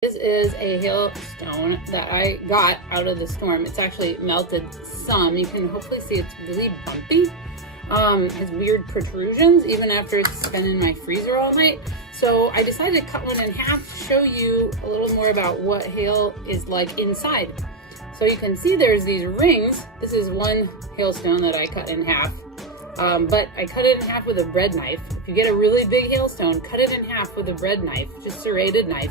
This is a hailstone that I got out of the storm. It's actually melted some. You can hopefully see it's really bumpy. Has weird protrusions even after it's been in my freezer all night. So I decided to cut one in half to show you a little more about what hail is like inside. So you can see there's these rings. This is one hailstone that I cut in half. But I cut it in half with a bread knife. If you get a really big hailstone, cut it in half with a bread knife, just serrated knife.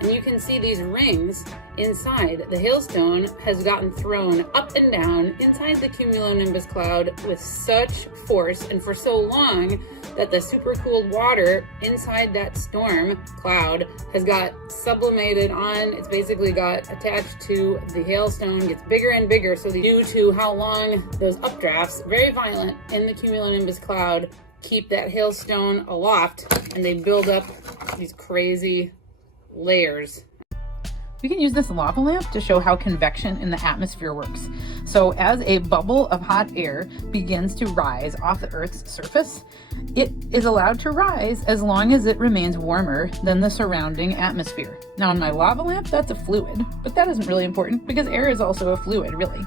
And you can see these rings inside. The hailstone has gotten thrown up and down inside the cumulonimbus cloud with such force and for so long that the supercooled water inside that storm cloud has got sublimated on. It's basically got attached to the hailstone, gets bigger and bigger. So due to how long those updrafts, very violent in the cumulonimbus cloud, keep that hailstone aloft, and they build up these crazy layers. We can use this lava lamp to show how convection in the atmosphere works. So as a bubble of hot air begins to rise off the Earth's surface, it is allowed to rise as long as it remains warmer than the surrounding atmosphere. Now in my lava lamp, that's a fluid, but that isn't really important because air is also a fluid, really.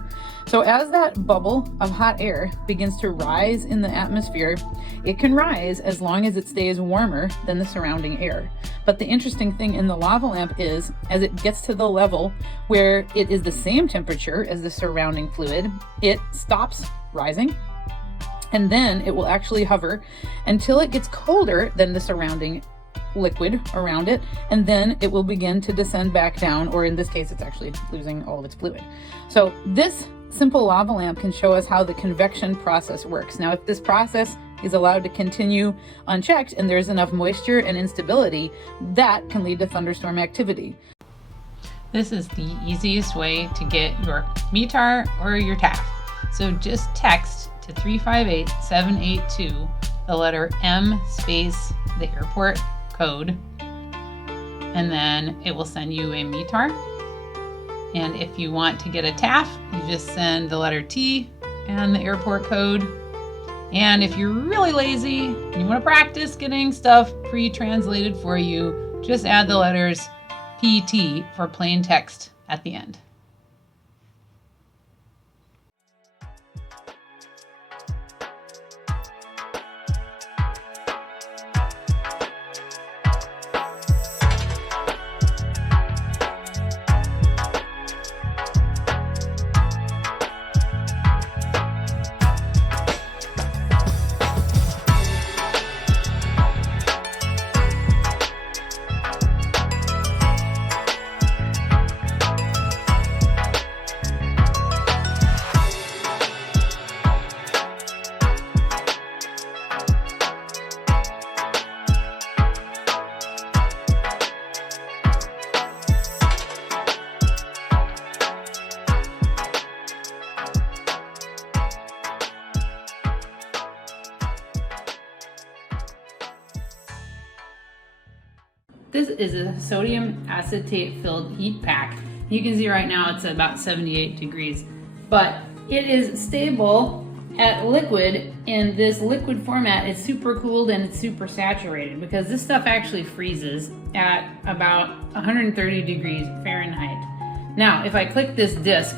So as that bubble of hot air begins to rise in the atmosphere, it can rise as long as it stays warmer than the surrounding air. But the interesting thing in the lava lamp is, as it gets to the level where it is the same temperature as the surrounding fluid, it stops rising, and then it will actually hover until it gets colder than the surrounding liquid around it, and then it will begin to descend back down, or in this case, it's actually losing all of its fluid. So this simple lava lamp can show us how the convection process works. Now, if this process is allowed to continue unchecked and there's enough moisture and instability, that can lead to thunderstorm activity. This is the easiest way to get your METAR or your TAF. So just text to 358-782 the letter M space the airport code, and then it will send you a METAR. And if you want to get a TAF, you just send the letter T and the airport code. And if you're really lazy and you want to practice getting stuff pre-translated for you, just add the letters PT for plain text at the end. This is a sodium acetate filled heat pack. You can see right now it's about 78 degrees, but it is stable at liquid. In this liquid format, it's super cooled and it's super saturated because this stuff actually freezes at about 130 degrees Fahrenheit. Now, if I click this disc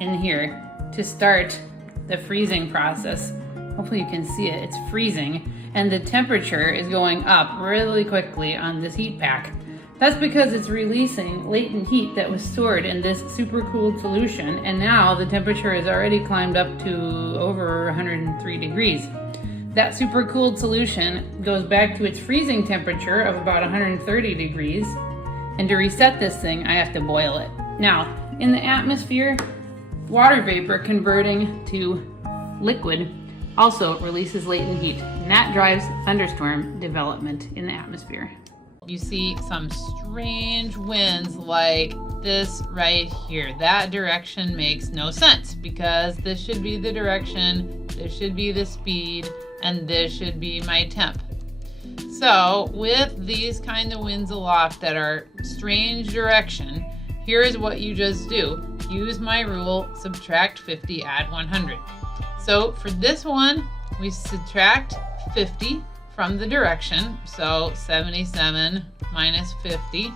in here to start the freezing process, hopefully you can see it, it's freezing. And the temperature is going up really quickly on this heat pack. That's because it's releasing latent heat that was stored in this supercooled solution, and now the temperature has already climbed up to over 103 degrees. That supercooled solution goes back to its freezing temperature of about 130 degrees, and to reset this thing, I have to boil it. Now, in the atmosphere, water vapor converting to liquid also releases latent heat, and that drives thunderstorm development in the atmosphere. You see some strange winds like this right here. That direction makes no sense because this should be the direction, this should be the speed, and this should be my temp. So with these kind of winds aloft that are strange direction, here's what you just do. Use my rule, subtract 50, add 100. So for this one, we subtract 50 from the direction, so 77 minus 50.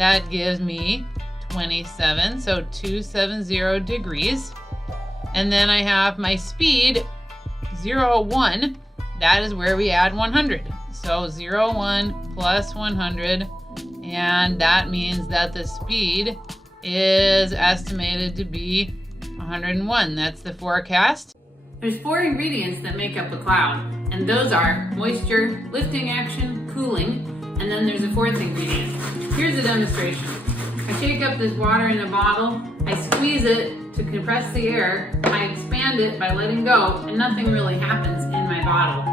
That gives me 27, so 270 degrees. And then I have my speed, 0, 1. That is where we add 100. So 0, 1 plus 100. And that means that the speed is estimated to be 101. That's the forecast. There's 4 ingredients that make up a cloud, and those are moisture, lifting action, cooling, and then there's a 4th ingredient. Here's a demonstration. I shake up this water in a bottle, I squeeze it to compress the air, I expand it by letting go, and nothing really happens in my bottle.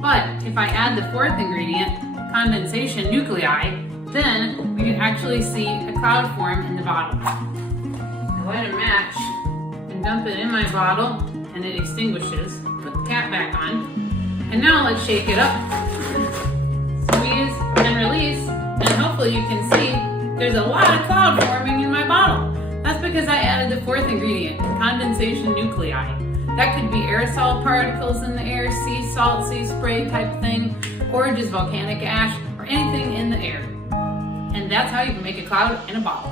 But if I add the 4th ingredient, condensation nuclei, then we can actually see a cloud form in the bottle. I light a match and dump it in my bottle, and it extinguishes. Put the cap back on. And now let's shake it up. Squeeze and release, and hopefully you can see there's a lot of cloud forming in my bottle. That's because I added the 4th ingredient, condensation nuclei. That could be aerosol particles in the air, sea salt, sea spray type thing, or just volcanic ash, or anything in the air. And that's how you can make a cloud in a bottle.